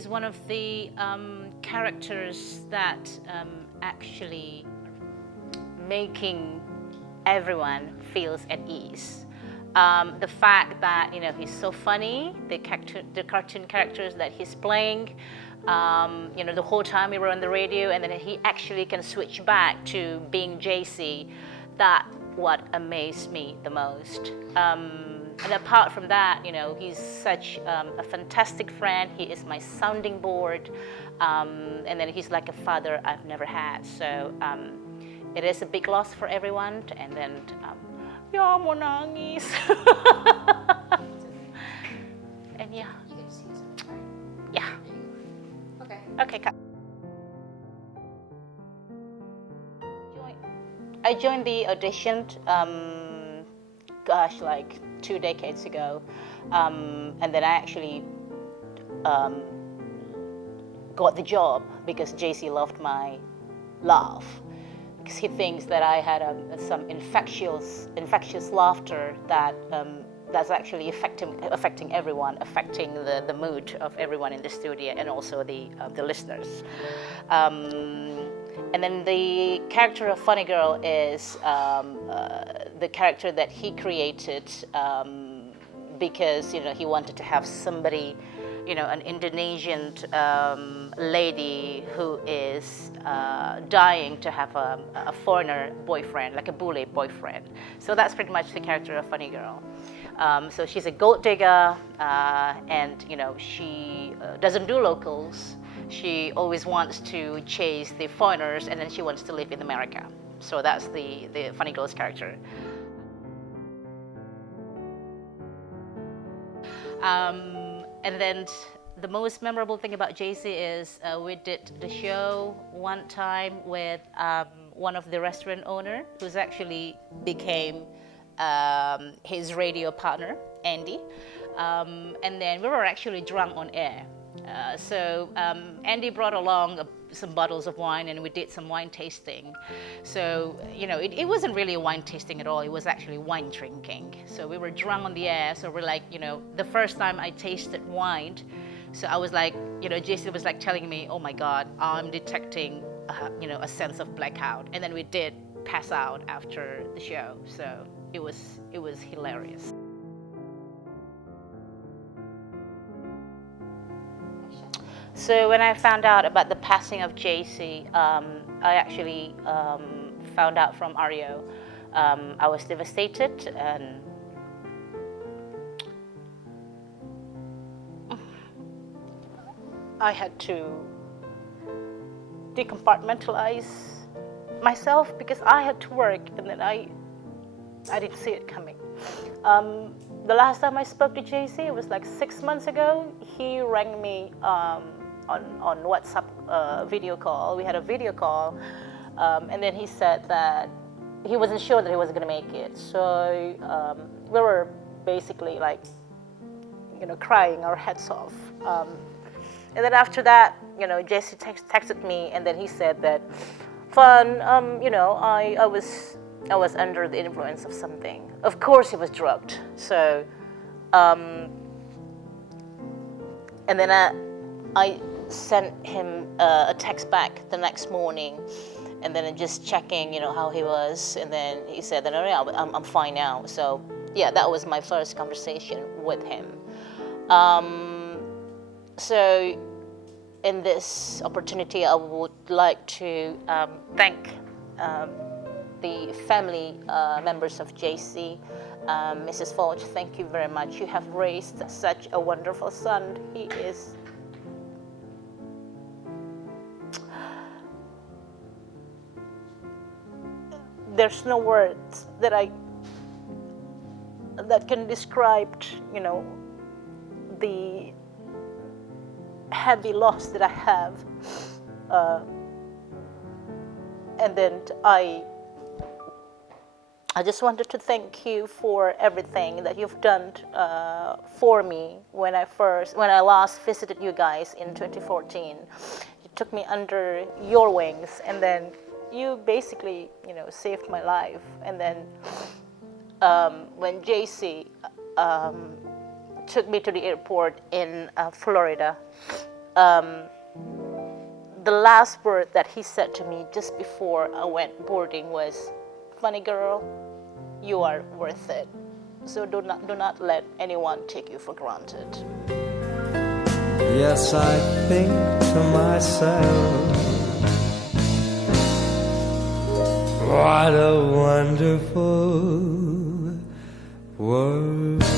he's one of the characters that actually making everyone feels at ease. The fact that he's so funny, the cartoon characters that he's playing, the whole time we were on the radio, and then he actually can switch back to being JC. That what amazed me the most. And apart from that, he's such a fantastic friend. He is my sounding board, and then he's like a father I've never had. So it is a big loss for everyone. And then, ya mau nangis. And yeah. You get to see something, right? Yeah. Okay. Okay, cut. I joined the audition, gosh, like 2 decades ago, and then I actually got the job because JC loved my laugh, because he thinks that I had some infectious laughter that's actually affecting everyone, affecting the mood of everyone in the studio and also the listeners. And then the character of Funny Girl is the character that he created because he wanted to have somebody, an Indonesian lady who is dying to have a foreigner boyfriend, like a bule boyfriend. So that's pretty much the character of Funny Girl. So she's a gold digger, and she doesn't do locals. She always wants to chase the foreigners, and then she wants to live in America. So that's the Funny Girl's character. And then the most memorable thing about JC is we did the show one time with one of the restaurant owner, who's actually became his radio partner, Andy. And then we were actually drunk on air. So Andy brought along some bottles of wine, and we did some wine tasting. So it wasn't really a wine tasting at all. It was actually wine drinking. So we were drunk on the air. So we're like, the first time I tasted wine, so I was like, JC was like telling me, oh my God, I'm detecting a sense of blackout. And then we did pass out after the show. So it was hilarious. So when I found out about the passing of JC, I actually found out from Aryo. I was devastated, and I had to decompartmentalize myself because I had to work, and then I didn't see it coming. The last time I spoke to JC, it was like 6 months ago. He rang me on WhatsApp video call. We had a video call, and then he said that he wasn't sure that he was going to make it. So we were basically like, crying our heads off. And then after that, JC texted me, and then he said that, Fun, I was under the influence of something. Of course, he was drugged. So, and then I sent him a text back the next morning, and then just checking, how he was, and then he said that, I'm fine now. So, yeah, that was my first conversation with him. So, in this opportunity, I would like to thank the family members of JC. Mrs. Forge, thank you very much. You have raised such a wonderful son. He is there's no words that can describe, the heavy loss that I have. And then I just wanted to thank you for everything that you've done for me when I last visited you guys in 2014. You took me under your wings, and then you basically, saved my life. And then when JC took me to the airport in Florida, the last word that he said to me just before I went boarding was, "Funny girl, you are worth it. So do not let anyone take you for granted." Yes, I think to myself, what a wonderful world.